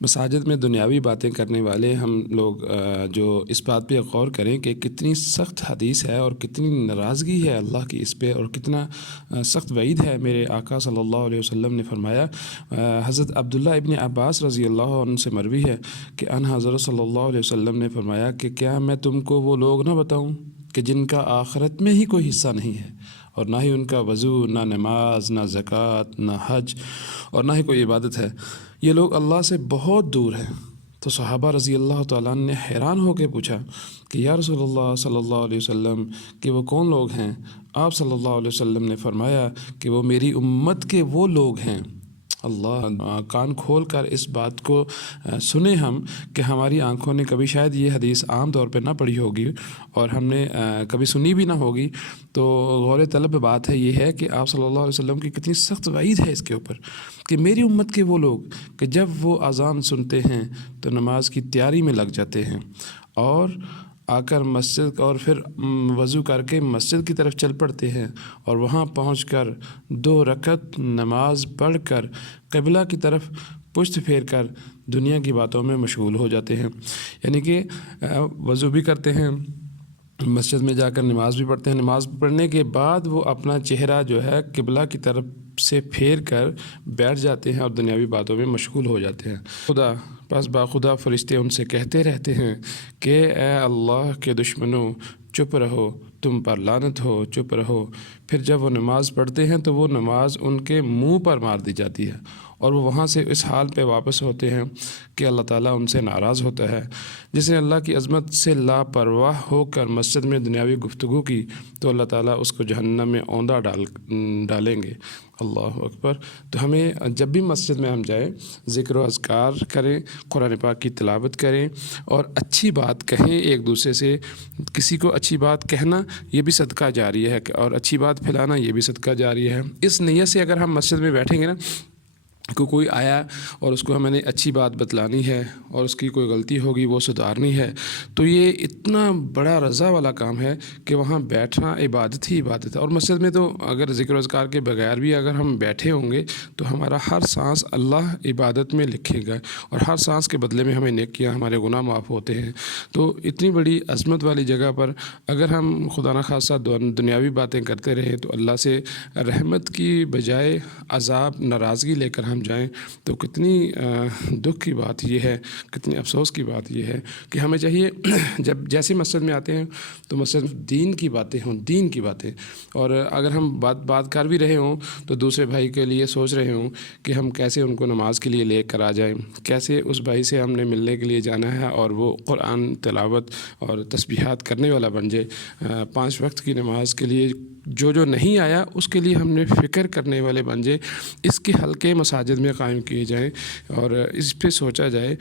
مساجد میں دنیاوی باتیں کرنے والے ہم لوگ جو اس بات پہ غور کریں کہ کتنی سخت حدیث ہے اور کتنی ناراضگی ہے اللہ کی اس پہ، اور کتنا سخت وعید ہے۔ میرے آقا صلی اللہ علیہ وسلم نے فرمایا، حضرت عبداللہ ابن عباس رضی اللہ عنہ سے مروی ہے کہ ان حضرت صلی اللہ علیہ وسلم نے فرمایا کہ کیا میں تم کو وہ لوگ نہ بتاؤں کہ جن کا آخرت میں ہی کوئی حصہ نہیں ہے، اور نہ ہی ان کا وضو، نہ نماز، نہ زکوٰۃ، نہ حج، اور نہ ہی کوئی عبادت ہے، یہ لوگ اللہ سے بہت دور ہیں۔ تو صحابہ رضی اللہ تعالیٰ عنہ نے حیران ہو کے پوچھا کہ یا رسول اللہ صلی اللہ علیہ وسلم کہ وہ کون لوگ ہیں؟ آپ صلی اللہ علیہ وسلم نے فرمایا کہ وہ میری امت کے وہ لوگ ہیں۔ اللہ، کان کھول کر اس بات کو سنیں ہم کہ ہماری آنکھوں نے کبھی شاید یہ حدیث عام طور پہ نہ پڑھی ہوگی اور ہم نے کبھی سنی بھی نہ ہوگی، تو غور طلب بات ہے یہ ہے کہ آپ صلی اللہ علیہ وسلم کی کتنی سخت وعید ہے اس کے اوپر کہ میری امت کے وہ لوگ کہ جب وہ اذان سنتے ہیں تو نماز کی تیاری میں لگ جاتے ہیں، اور آ کر مسجد اور پھر وضو کر کے مسجد کی طرف چل پڑتے ہیں، اور وہاں پہنچ کر 2 رکعت نماز پڑھ کر قبلہ کی طرف پشت پھیر کر دنیا کی باتوں میں مشغول ہو جاتے ہیں۔ یعنی کہ وضو بھی کرتے ہیں، مسجد میں جا کر نماز بھی پڑھتے ہیں، نماز پڑھنے کے بعد وہ اپنا چہرہ جو ہے قبلہ کی طرف سے پھیر کر بیٹھ جاتے ہیں اور دنیاوی باتوں میں مشغول ہو جاتے ہیں۔ خدا پس باخدا فرشتے ان سے کہتے رہتے ہیں کہ اے اللہ کے دشمنوں، چپ رہو، تم پر لعنت ہو، چپ رہو۔ پھر جب وہ نماز پڑھتے ہیں تو وہ نماز ان کے منہ پر مار دی جاتی ہے، اور وہ وہاں سے اس حال پہ واپس ہوتے ہیں کہ اللہ تعالیٰ ان سے ناراض ہوتا ہے۔ جس نے اللہ کی عظمت سے لاپرواہ ہو کر مسجد میں دنیاوی گفتگو کی تو اللہ تعالیٰ اس کو جہنم میں اوندھا ڈالیں گے۔ اللہ اکبر۔ تو ہمیں جب بھی مسجد میں ہم جائیں، ذکر و اذکار کریں، قرآن پاک کی تلاوت کریں، اور اچھی بات کہیں ایک دوسرے سے۔ کسی کو اچھی بات کہنا یہ بھی صدقہ جاریہ ہے، اور اچھی بات پھیلانا یہ بھی صدقہ جاریہ ہے۔ اس نیت سے اگر ہم مسجد میں بیٹھیں گے نا، کوئی آیا اور اس کو میں نے اچھی بات بتلانی ہے اور اس کی کوئی غلطی ہوگی وہ سدھارنی ہے، تو یہ اتنا بڑا رضا والا کام ہے کہ وہاں بیٹھنا عبادت ہی عبادت ہے۔ اور مسجد میں تو اگر ذکر و اذکار کے بغیر بھی اگر ہم بیٹھے ہوں گے تو ہمارا ہر سانس اللہ عبادت میں لکھے گا، اور ہر سانس کے بدلے میں ہمیں نیکیاں، ہمارے گناہ معاف ہوتے ہیں۔ تو اتنی بڑی عظمت والی جگہ پر اگر ہم خدا نخواستہ دنیاوی باتیں کرتے رہیں تو اللہ سے رحمت کی بجائے عذاب، ناراضگی لے کر ہم جائیں، تو کتنی دکھ کی بات یہ ہے، کتنی افسوس کی بات یہ ہے کہ ہمیں چاہیے جب جیسے مسجد میں آتے ہیں تو مسجد دین کی باتیں ہوں، دین کی باتیں، اور اگر ہم بات کر بھی رہے ہوں تو دوسرے بھائی کے لیے سوچ رہے ہوں کہ ہم کیسے ان کو نماز کے لیے لے کر آ جائیں، کیسے اس بھائی سے ہم نے ملنے کے لیے جانا ہے اور وہ قرآن تلاوت اور تسبیحات کرنے والا بن جائے، 5 وقت کی نماز کے لیے جو نہیں آیا اس کے لیے ہم نے فکر کرنے والے بن جائے۔ اس کے حلقے مساجد میں قائم کیے جائیں اور اس پہ سوچا جائے۔